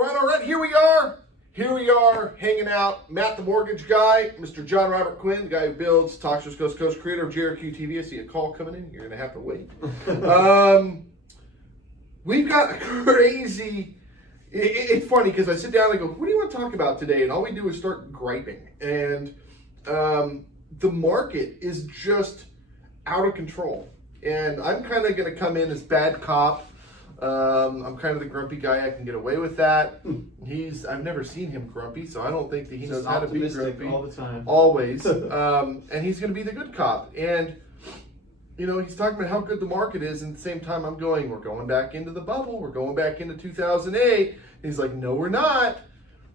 All right, here we are. Here we are hanging out. Matt the mortgage guy, Mr. Jon Robert Quinn, the guy who builds, talks to us coast to coast, creator of JRQTV. I see a call coming in. You're going to have to wait. We've got a crazy... It's funny because I sit down and I go, what do you want to talk about today? And all we do is start griping. And the market is just out of control. And I'm kind of going to come in as bad cop. I'm kind of the grumpy guy. I can get away with that. I've never seen him grumpy, so I don't think that he knows how to be grumpy all the time. Always. And he's going to be the good cop. And you know, he's talking about how good the market is, and at the same time I'm going, we're going back into the bubble. We're going back into 2008. And he's like, no, we're not.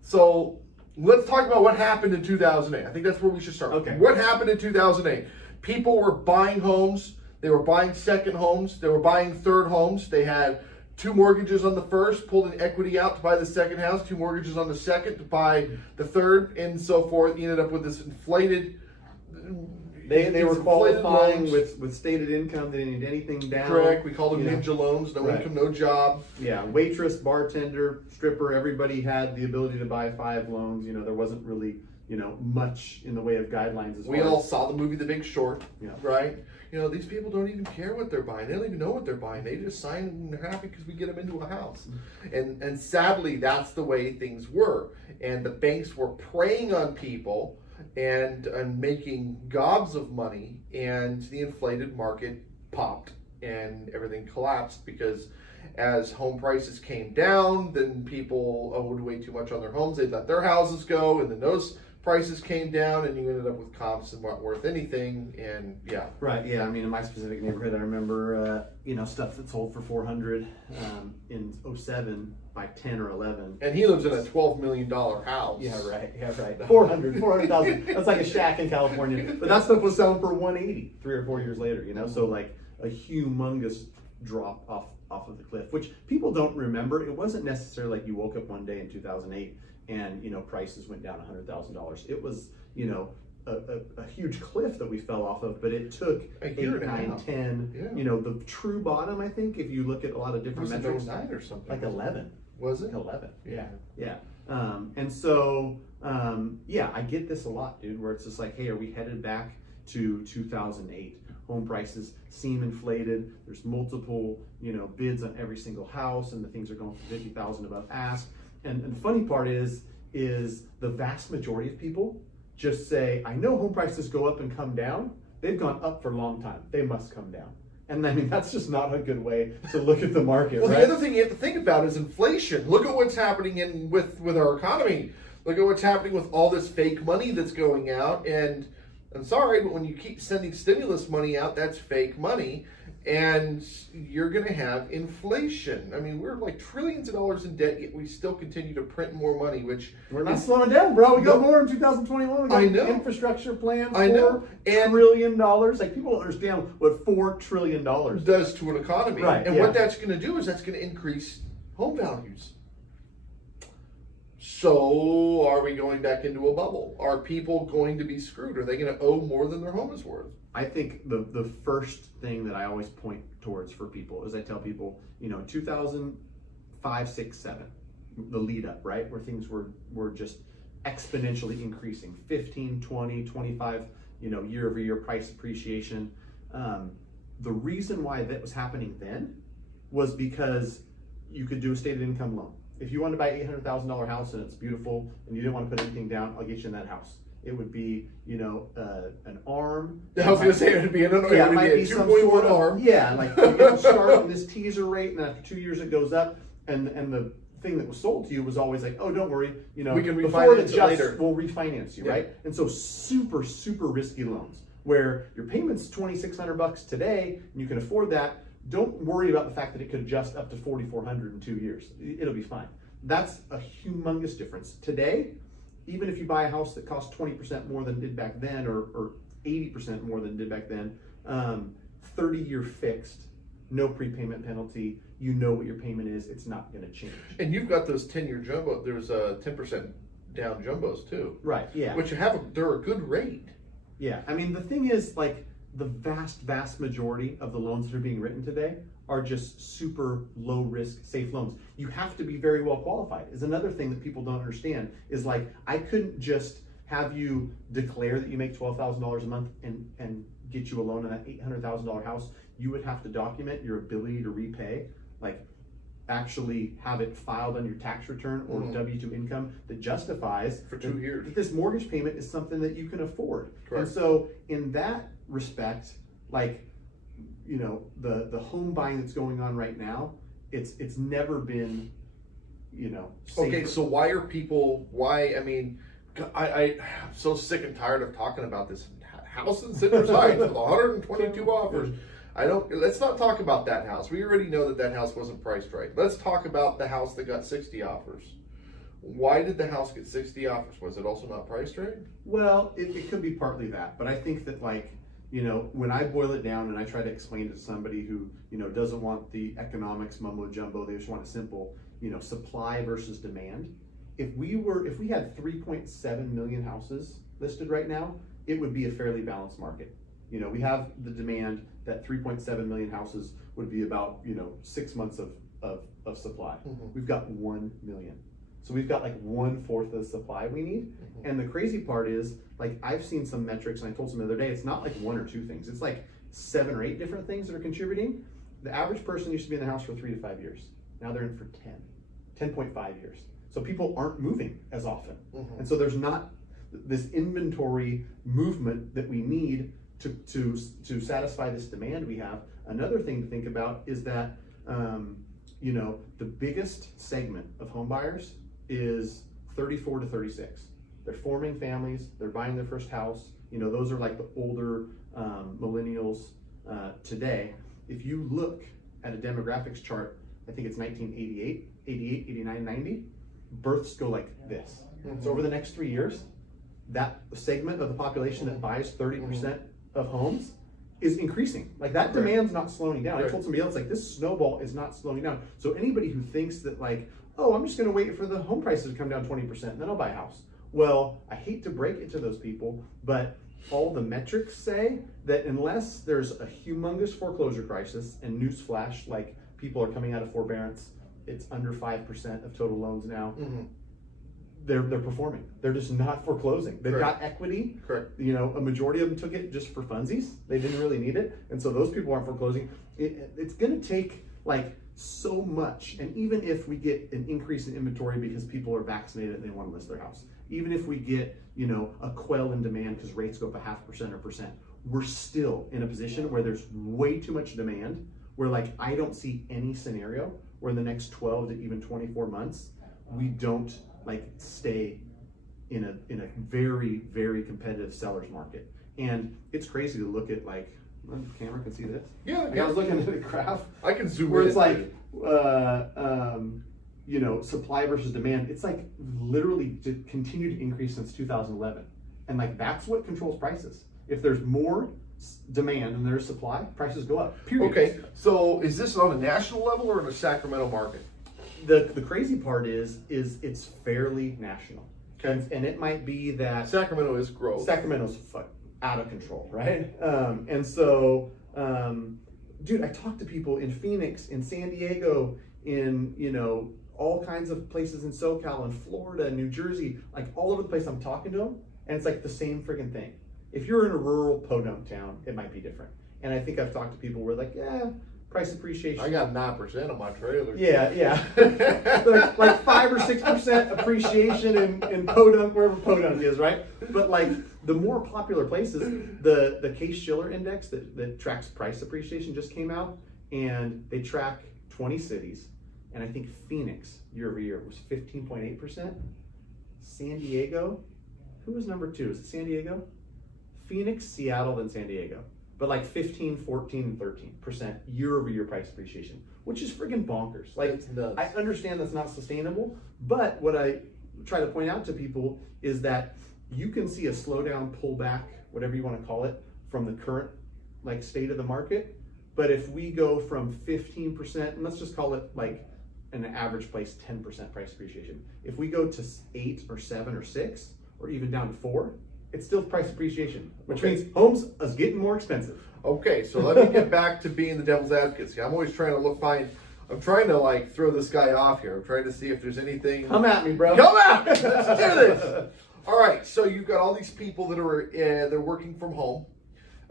So let's talk about what happened in 2008. I think that's where we should start. Okay. What happened in 2008? People were buying homes. They were buying second homes. They were buying third homes. They had 2 mortgages on the first, pulled an equity out to buy the second house, 2 mortgages on the second to buy the third, and so forth. You ended up with this inflated... They were qualifying with stated income. They didn't need anything down. Correct. We called them ninja loans. No income, no job. Yeah. Waitress, bartender, stripper. Everybody had the ability to buy 5 loans. You know, there wasn't really, much in the way of guidelines. We all saw the movie The Big Short. Yeah. Right. You know, these people don't even care what they're buying. They don't even know what they're buying. They just sign and they're happy because we get them into a house. And sadly, that's the way things were. And the banks were preying on people and making gobs of money, and the inflated market popped and everything collapsed because as home prices came down, then people owed way too much on their homes. They'd let their houses go, and then those prices came down, and you ended up with comps that weren't worth anything. And yeah, right. Yeah, I mean, in my specific neighborhood, I remember stuff that sold for $400 in 07 by 10 or 11. And he lives in a $12 million house. Yeah, right. 400,000. That's like a shack in California. But that stuff was selling for 180 3 or 4 years later. So like a humongous drop off of the cliff, which people don't remember. It wasn't necessarily like you woke up one day in 2008 and prices went down $100,000. It was a huge cliff that we fell off of, but it took 8, 9, 10. Yeah. The true bottom, I think, if you look at a lot of different metrics, 09 or something, like 11. Was it? 11. Yeah. Yeah. And so I get this a lot, dude, where it's just like, hey, are we headed back to 2008? Home prices seem inflated. There's multiple, bids on every single house, and the things are going for $50,000 above ask. And the funny part is the vast majority of people just say, I know home prices go up and come down. They've gone up for a long time. They must come down. And I mean, that's just not a good way to look at the market. Well, right? The other thing you have to think about is inflation. Look at what's happening with our economy. Look at what's happening with all this fake money that's going out. And I'm sorry, but when you keep sending stimulus money out, that's fake money. And you're going to have inflation. I mean, we're like trillions of dollars in debt, yet we still continue to print more money, which... We're not slowing down, bro. We got more in 2021. We got an infrastructure plan, $4 trillion. Like, people don't understand what $4 trillion does to an economy. Right, and what that's going to do is that's going to increase home values. So are we going back into a bubble? Are people going to be screwed? Are they going to owe more than their home is worth? I think the first thing that I always point towards for people is I tell people, 2005, 6, 7, the lead up, right? Where things were just exponentially increasing, 15, 20, 25, year over year price appreciation. The reason why that was happening then was because you could do a stated income loan. If you wanted to buy an $800,000 house and it's beautiful and you didn't want to put anything down, I'll get you in that house. It would be, an arm. I was going to say it would be a 2.1 arm. Yeah, like you get to start on this teaser rate, and after 2 years it goes up. And the thing that was sold to you was always like, oh, don't worry, we can before refinance it later. We'll refinance you, right? And so super, super risky loans where your payment's $2,600 today, and you can afford that. Don't worry about the fact that it could adjust up to $4,400 in 2 years. It'll be fine. That's a humongous difference. Today, even if you buy a house that costs 20% more than it did back then, or 80% more than it did back then, 30-year fixed, no prepayment penalty, you know what your payment is, it's not going to change. And you've got those 10-year jumbo, there's 10% down jumbos too. Right, yeah. Which they're a good rate. Yeah, I mean, the thing is, like, the vast majority of the loans that are being written today are just super low risk, safe loans. You have to be very well qualified. Is another thing that people don't understand is like, I couldn't just have you declare that you make $12,000 a month and get you a loan on that $800,000 house. You would have to document your ability to repay, like actually have it filed on your tax return or W-2 income that justifies for 2 years that this mortgage payment is something that you can afford. Correct. And so in that respect, like, you know, the home buying that's going on right now, it's never been, you know, safer. Okay, so I mean, I'm so sick and tired of talking about this house in Citrus Heights with 122 offers. Let's not talk about that house. We already know that house wasn't priced right. Let's talk about the house that got 60 offers. Why did the house get 60 offers? Was it also not priced right? Well, it could be partly that, but I think that, like, you know, when I boil it down and I try to explain it to somebody who, you know, doesn't want the economics mumbo jumbo, they just want a simple, you know, supply versus demand. If we had 3.7 million houses listed right now, it would be a fairly balanced market. You know, we have the demand that 3.7 million houses would be about, you know, 6 months of supply. We've got 1 million. So we've got like 1/4 of the supply we need. And the crazy part is, like, I've seen some metrics, and I told some the other day, it's not like 1 or 2 things. It's like 7 or 8 different things that are contributing. The average person used to be in the house for 3 to 5 years. Now they're in for 10.5 years. So people aren't moving as often. And so there's not this inventory movement that we need to satisfy this demand we have. Another thing to think about is that, you know, the biggest segment of home buyers is 34 to 36. They're forming families, they're buying their first house. You know, those are like the older millennials today. If you look at a demographics chart, I think it's 1988, 88, 89, 90, births go like this. So over the next 3 years, that segment of the population that buys 30% of homes is increasing. Like, that demand's not slowing down. I told somebody else, like, this snowball is not slowing down. So anybody who thinks that, like, oh, I'm just gonna wait for the home prices to come down 20% and then I'll buy a house. Well, I hate to break it to those people, but all the metrics say that unless there's a humongous foreclosure crisis, and newsflash, like, people are coming out of forbearance, it's under 5% of total loans now. They're performing. They're just not foreclosing. They've got equity. You know, a majority of them took it just for funsies. They didn't really need it, and so those people aren't foreclosing. It's going to take, like, so much. And even if we get an increase in inventory because people are vaccinated and they want to list their house, even if we get, you know, a quell in demand because rates go up 0.5% or percent, we're still in a position where there's way too much demand. Where, like, I don't see any scenario where in the next 12 to even 24 months we don't, like, stay in a very, very competitive seller's market. And it's crazy to look at, like, the camera can see this. Yeah, like, I was looking at the graph. I can zoom where in. It's like, you know, supply versus demand. It's like literally continued to increase since 2011, and, like, that's what controls prices. If there's more demand than there's supply, prices go up. Period. Okay, so is this on a national level or in a Sacramento market? The crazy part is it's fairly national. And it might be that Sacramento is growth. Sacramento's out of control, right? And so, dude, I talk to people in Phoenix, in San Diego, in, you know, all kinds of places in SoCal, in Florida, New Jersey, like all over the place. I'm talking to them, and it's like the same freaking thing. If you're in a rural podunk town, it might be different. And I think I've talked to people where, like, yeah, price appreciation. I got 9% on my trailer. Yeah. like 5 or 6% appreciation in podunk, wherever podunk is, right? But, like, the more popular places, the Case-Shiller index that tracks price appreciation just came out, and they track 20 cities, and I think Phoenix year over year was 15.8%. San Diego, who was number 2? Is it San Diego? Phoenix, Seattle, then San Diego. But like 15, 14, and 13% year over year price appreciation, which is friggin' bonkers. Like, I understand that's not sustainable, but what I try to point out to people is that you can see a slowdown, pullback, whatever you want to call it, from the current, like, state of the market. But if we go from 15%, and let's just call it, like, an average place 10% price appreciation. If we go to 8 or 7 or 6, or even down to 4, it's still price appreciation, which means homes is getting more expensive. Okay, so let me get back to being the devil's advocate. See, I'm always trying to I'm trying to like throw this guy off here. I'm trying to see if there's anything. Come at me, bro. Come at me. Let's do this. All right, so you've got all these people that are they're working from home.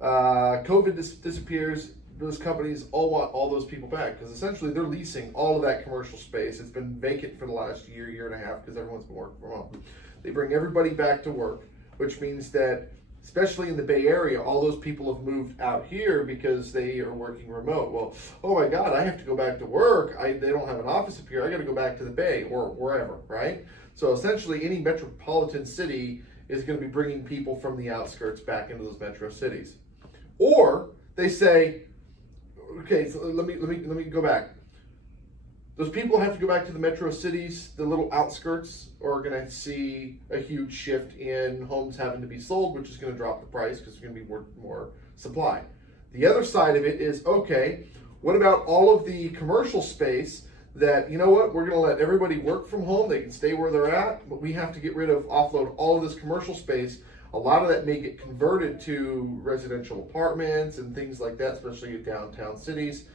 COVID disappears. Those companies all want all those people back because essentially they're leasing all of that commercial space. It's been vacant for the last year and a half because everyone's been working from home. They bring everybody back to work, which means that, especially in the Bay Area, all those people have moved out here because they are working remote. Well, oh my God, I have to go back to work. They don't have an office up here. I got to go back to the Bay or wherever, right? So essentially, any metropolitan city is going to be bringing people from the outskirts back into those metro cities. Or they say, okay, so let me go back. Those people have to go back to the metro cities. The little outskirts are going to see a huge shift in homes having to be sold, which is going to drop the price because there's going to be more supply. The other side of it is, okay, what about all of the commercial space that, you know what, we're going to let everybody work from home. They can stay where they're at, but we have to get rid of, offload all of this commercial space. A lot of that may get converted to residential apartments and things like that, especially in downtown cities.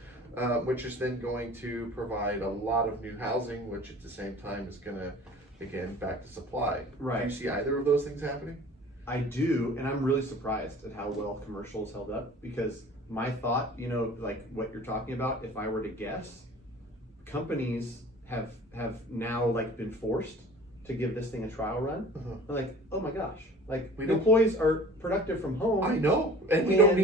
Which is then going to provide a lot of new housing, which at the same time is going to, again, back to supply. Right. Do you see either of those things happening? I do, and I'm really surprised at how well commercials held up because my thought, like what you're talking about, if I were to guess, companies have now like been forced to give this thing a trial run. They're like, oh my gosh, like the employees are productive from home. I know, and we don't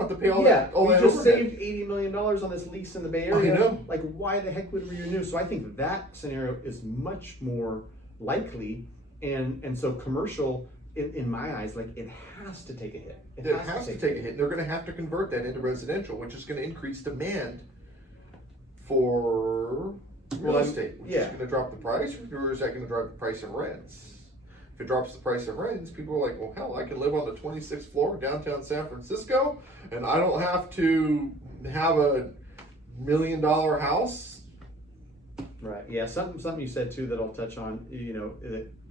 have to pay all that. We just overhead. saved $80 million on this lease in the Bay Area. I know. Like, why the heck would we renew? So I think that scenario is much more likely, and so commercial, in my eyes, like it has to take a hit. It has to take a hit. They're going to have to convert that into residential, which is going to increase demand for real estate, which is going to drop the price, or is that going to drop the price of rents? If it drops the price of rents, people are like, well, hell, I can live on the 26th floor of downtown San Francisco, and I don't have to have a $1 million house. Right. Yeah. Something you said too that I'll touch on.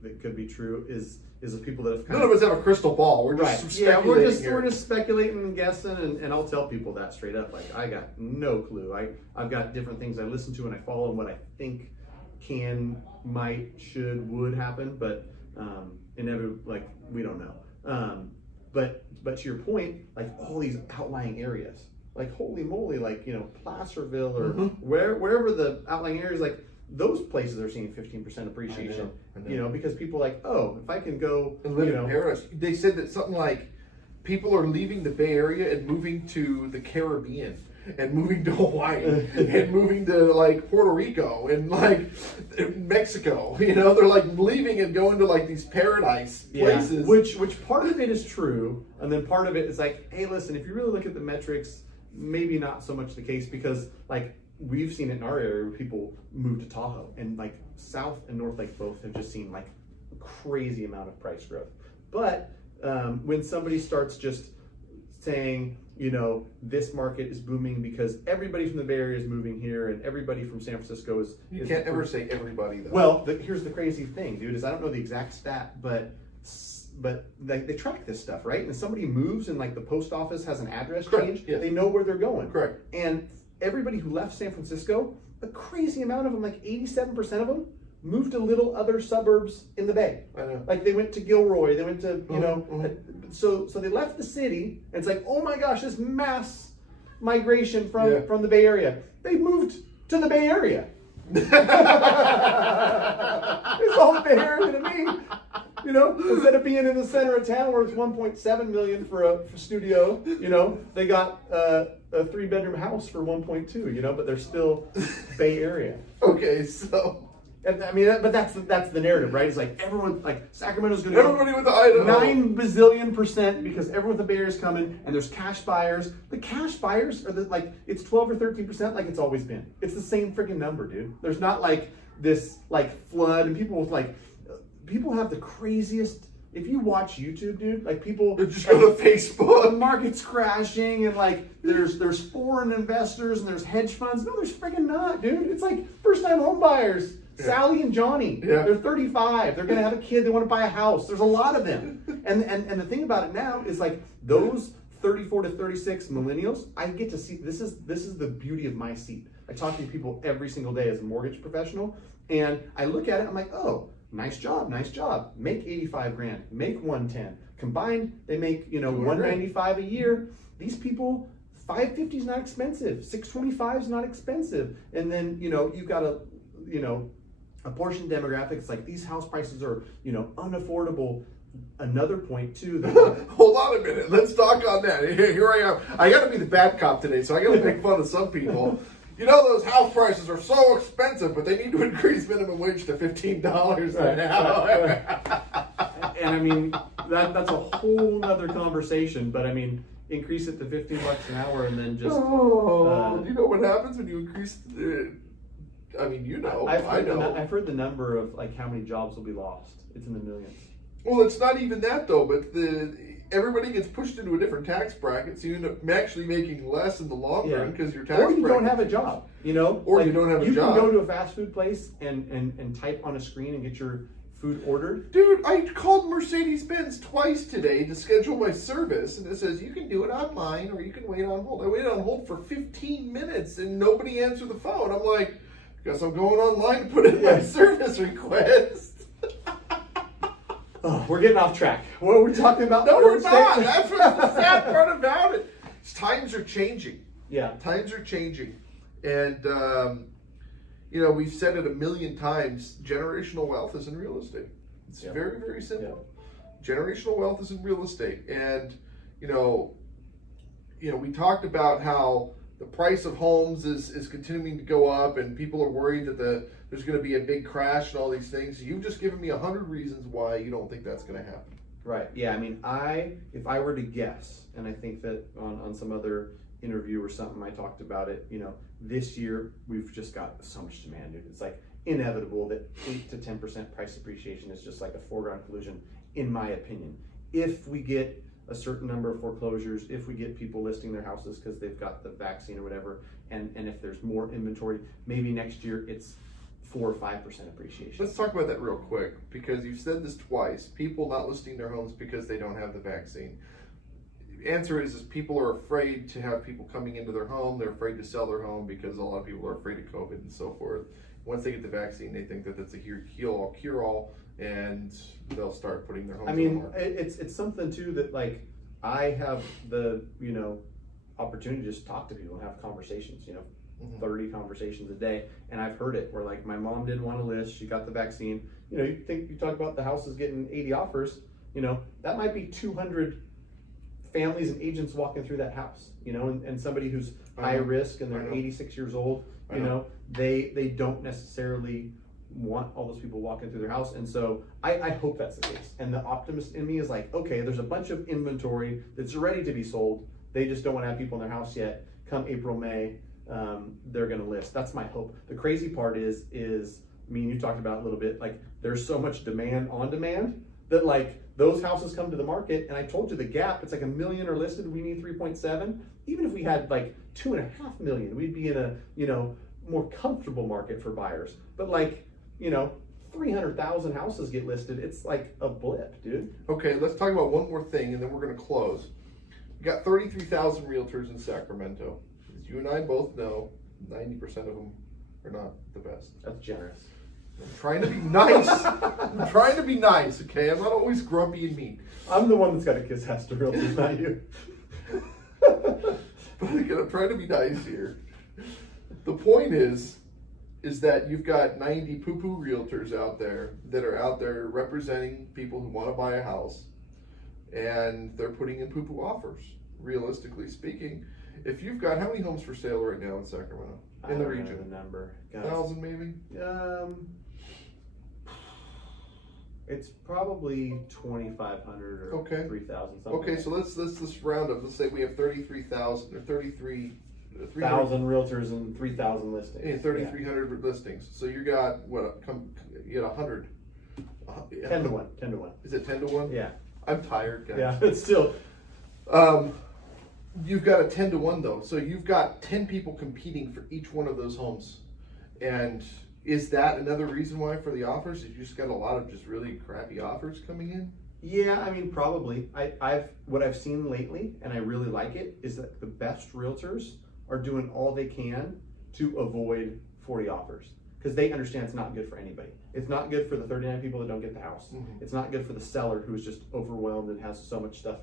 That could be true is the people that have none of us have a crystal ball. We're just speculating. We're just speculating and guessing, and I'll tell people that straight up. Like, I got no clue. I've got different things I listen to and I follow and what I think can, might, should, would happen, but inevitably, like, we don't know. But to your point, like all these outlying areas, like holy moly, like Placerville or wherever the outlying areas, like those places are seeing 15% appreciation. I know. Because people are like, oh, if I can go and live in Paris. They said that something like people are leaving the Bay Area and moving to the Caribbean and moving to Hawaii and moving to like Puerto Rico and like Mexico. They're like leaving and going to like these paradise places. Which part of it is true, and then part of it is like, hey, listen, if you really look at the metrics, maybe not so much the case, because like we've seen it in our area where people move to Tahoe, and like South and North Lake both have just seen like a crazy amount of price growth. But when somebody starts just saying, this market is booming because everybody from the Bay Area is moving here and everybody from San Francisco is... You can't ever say everybody, though. Well, here's the crazy thing, dude, is I don't know the exact stat, but they track this stuff, right? And somebody moves and like the post office has an address change, they know where they're going. Correct. And everybody who left San Francisco, a crazy amount of them, like 87% of them, moved to little other suburbs in the Bay. I know. Like they went to Gilroy, they went to, so they left the city, and it's like, oh my gosh, this mass migration from the Bay Area. They moved to the Bay Area. It's all the Bay Area to me. Instead of being in the center of town where it's 1.7 million for a studio, they got a 3-bedroom house for 1.2, but they're still Bay Area. Okay, so. And I mean, but that's the narrative, right? It's like everyone, like Sacramento's going to everybody with the Idaho 9 bazillion% because everyone with the Bay Area is coming, and there's cash buyers. The cash buyers are like it's 12 or 13%, like it's always been. It's the same freaking number, dude. There's not like this like flood, and people have the craziest. If you watch YouTube, dude, like people just go to Facebook. The market's crashing, and like there's foreign investors and there's hedge funds. No, there's freaking not, dude. It's like first time home buyers. Sally and Johnny, they're 35. They're going to have a kid. They want to buy a house. There's a lot of them. And And the thing about it now is like those 34 to 36 millennials, I get to see, this is the beauty of my seat. I talk to people every single day as a mortgage professional, and I look at it, I'm like, oh, nice job, make 85 grand, make 110. Combined, they make, 195 a year. These people, 550 is not expensive, 625 is not expensive. And then, you've got a portion demographic, it's like these house prices are, unaffordable. Another point too. Hold on a minute. Let's talk on that. Here I am. I got to be the bad cop today, so I got to make fun of some people. Those house prices are so expensive, but they need to increase minimum wage to $15 an hour. And I mean, that's a whole nother conversation. But I mean, increase it to $15 an hour, and then just. Do you know what happens when you increase? I've heard the number of like how many jobs will be lost. It's in the millions. Well, it's not even that though, but everybody gets pushed into a different tax bracket, so you end up actually making less in the long run because your tax bracket. Or you don't have a job, Or you don't have a job. You can go to a fast food place and type on a screen and get your food ordered. Dude, I called Mercedes-Benz twice today to schedule my service, and it says you can do it online or you can wait on hold. I waited on hold for 15 minutes and nobody answered the phone. I'm like, guess I'm going online to put in my service request. Oh, we're getting off track. What are we talking about? No, we're not. That's what's the sad part about it. Times are changing. Yeah. Times are changing. And, we've said it a million times, generational wealth is in real estate. It's very, very simple. Yeah. Generational wealth is in real estate. And, we talked about how the price of homes is continuing to go up, and people are worried that there's going to be a big crash and all these things. You've just given me 100 reasons why you don't think that's going to happen. Right. Yeah. I mean, if I were to guess, and I think that on some other interview or something, I talked about it. This year we've just got so much demand, dude. It's like inevitable that 8 to 10% price appreciation is just like a foregone conclusion, in my opinion. If we get a certain number of foreclosures, if we get people listing their houses because they've got the vaccine or whatever, and if there's more inventory, maybe next year it's 4 or 5% appreciation. Let's talk about that real quick, because you've said this twice. People not listing their homes because they don't have the vaccine. The answer is people are afraid to have people coming into their home. They're afraid to sell their home because a lot of people are afraid of COVID and so forth. Once they get the vaccine, they think that that's a heal-all, cure-all, and they'll start putting their homes on the market. It's something too that like I have the opportunity to just talk to people and have conversations. 30 conversations a day, and I've heard it where like my mom didn't want to list, she got the vaccine. You talk about the house is getting 80 offers. That might be 200 families and agents walking through that house. And somebody who's high risk and they're 86 years old. They don't necessarily want all those people walking through their house, and so I hope that's the case. And the optimist in me is like, okay, there's a bunch of inventory that's ready to be sold. They just don't want to have people in their house yet. Come April, May, they're going to list. That's my hope. The crazy part is you talked about it a little bit, like there's so much demand on demand that like those houses come to the market, and I told you the gap, it's like 1 million are listed, we need 3.7. Even if we had like 2.5 million, we'd be in a more comfortable market for buyers. But like 300,000 houses get listed, it's like a blip, dude. Okay, let's talk about one more thing and then we're going to close. We got 33,000 realtors in Sacramento. As you and I both know, 90% of them are not the best. That's generous. I'm trying to be nice. I'm trying to be nice, okay? I'm not always grumpy and mean. I'm the one that's got to kiss ass to realtors, not you. But again, I'm trying to be nice here. The point is that you've got 90 poo-poo realtors out there that are out there representing people who want to buy a house, and they're putting in poo-poo offers. Realistically speaking, if you've got, how many homes for sale right now in Sacramento? In the region? The number. 1,000 maybe? It's probably 2,500 or 3,000 something. Okay, so let's round up. Let's say we have 33,000 or 33,000 realtors and 3,000 listings. Yeah, 3,300 listings. So you got you got 100. 10 to 1. 10 to 1. Is it 10 to 1? Yeah. I'm tired, guys. Yeah, it's still. You've got a 10 to 1 though. So you've got 10 people competing for each one of those homes. And is that another reason why for the offers? You just got a lot of just really crappy offers coming in? Yeah, I mean, probably. What I've seen lately, and I really like it, is that the best realtors are doing all they can to avoid 40 offers because they understand it's not good for anybody. It's not good for the 39 people that don't get the house. Mm-hmm. It's not good for the seller who is just overwhelmed and has so much stuff.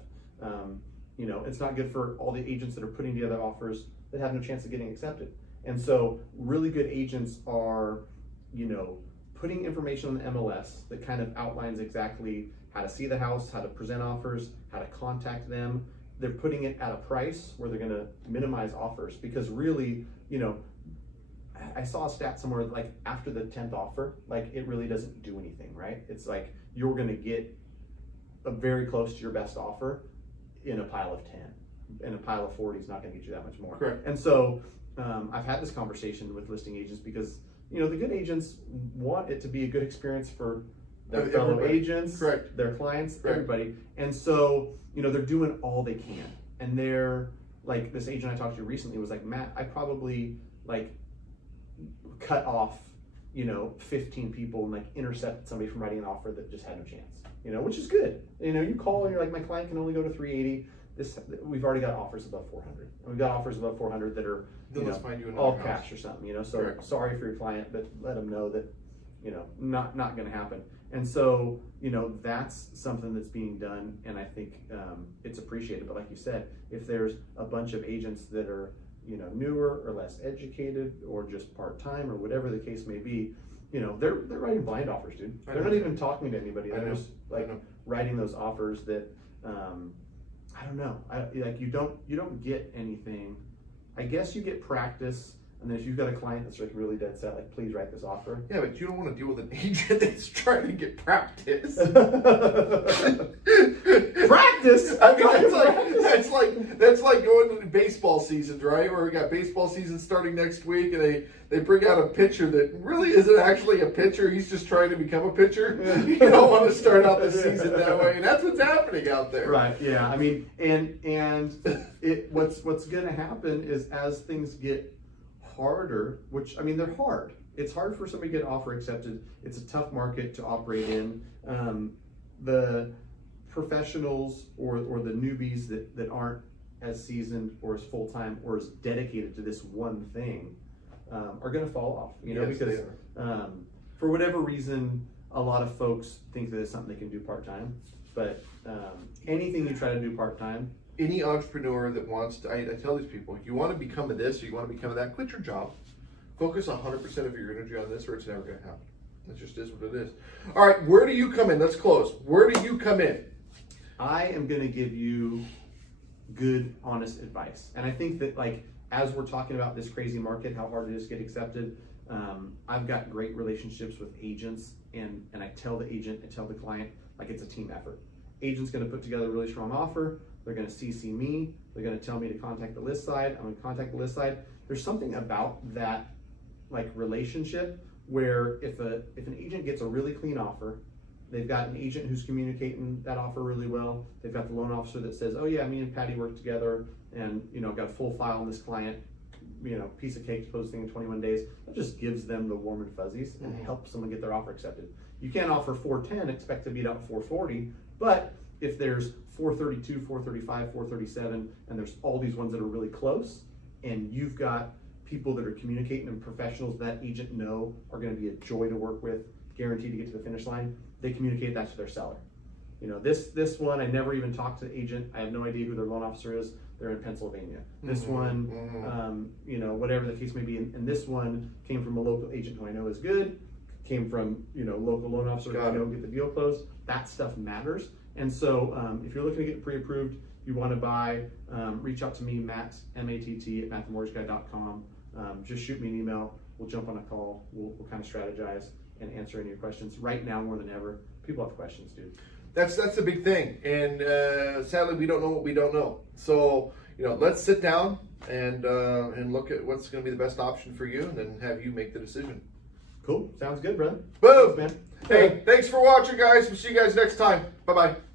It's not good for all the agents that are putting together offers that have no chance of getting accepted. And so, really good agents are, putting information on the MLS that kind of outlines exactly how to see the house, how to present offers, how to contact them. They're putting it at a price where they're going to minimize offers because really, I saw a stat somewhere like after the 10th offer, like it really doesn't do anything, right? It's like you're going to get a very close to your best offer in a pile of 10, and a pile of 40 is not going to get you that much more. Correct. And so I've had this conversation with listing agents because the good agents want it to be a good experience for their fellow agents, correct, their clients, correct, everybody. And so, they're doing all they can. And they're like, this agent I talked to recently was like, Matt, I probably like cut off, 15 people and like intercepted somebody from writing an offer that just had no chance, which is good. You call and you're like, my client can only go to 380. We've already got offers above 400. And we've got offers above 400 that are, let's find you all house. cash or something, so correct. Sorry for your client, but let them know that, not going to happen. And so, that's something that's being done, and I think it's appreciated. But like you said, if there's a bunch of agents that are, newer or less educated or just part-time or whatever the case may be, they're writing blind offers, dude. They're not even talking to anybody. They're just like writing those offers that, I don't know. You don't get anything. I guess you get practice. And then if you've got a client that's like really dead set, like please write this offer. Yeah, but you don't want to deal with an agent that's trying to get practice. Practice? I mean, that's like going to baseball seasons, right? Where we got baseball season starting next week, and they bring out a pitcher that really isn't actually a pitcher. He's just trying to become a pitcher. You don't want to start out the season that way, and that's what's happening out there. Right. Yeah. I mean, what's going to happen is as things get harder, which I mean they're hard. It's hard for somebody to get an offer accepted. It's a tough market to operate in. The professionals or the newbies that aren't as seasoned or as full-time or as dedicated to this one thing are going to fall off. Yes, because for whatever reason, a lot of folks think that it's something they can do part-time. But anything you try to do part-time. Any entrepreneur that wants to, I tell these people, you want to become a this or you want to become a that, quit your job. Focus 100% of your energy on this or it's never going to happen. It just is what it is. All right, where do you come in? Let's close. Where do you come in? I am going to give you good, honest advice. And I think that like, as we're talking about this crazy market, how hard it is to get accepted, I've got great relationships with agents and I tell the agent, I tell the client, like it's a team effort. Agent's going to put together a really strong offer. They're going to CC me. They're going to tell me to contact the list side. I'm going to contact the list side. There's something about that like relationship where if an agent gets a really clean offer, they've got an agent who's communicating that offer really well. They've got the loan officer that says, oh yeah, me and Patty work together and I've got a full file on this client, piece of cake, closing in 21 days. That just gives them the warm and fuzzies and helps someone get their offer accepted. You can't offer 410, expect to beat out 440, but if there's 432, 435, 437, and there's all these ones that are really close, and you've got people that are communicating and professionals that agent know are going to be a joy to work with, guaranteed to get to the finish line, they communicate that to their seller. This one, I never even talked to the agent. I have no idea who their loan officer is. They're in Pennsylvania. This one, whatever the case may be, and this one came from a local agent who I know is good, came from, local loan officer who I know get the deal closed. That stuff matters. And so if you're looking to get pre-approved, you want to buy, reach out to me, Matt, M-A-T-T, at mattthemortgageguy.com. Just shoot me an email. We'll jump on a call. We'll kind of strategize and answer any of your questions. Right now, more than ever, people have questions, dude. That's the big thing. And sadly, we don't know what we don't know. So, let's sit down and look at what's going to be the best option for you and then have you make the decision. Cool. Sounds good, brother. Boom. Thanks, man. Hey, thanks for watching, guys. We'll see you guys next time. Bye-bye.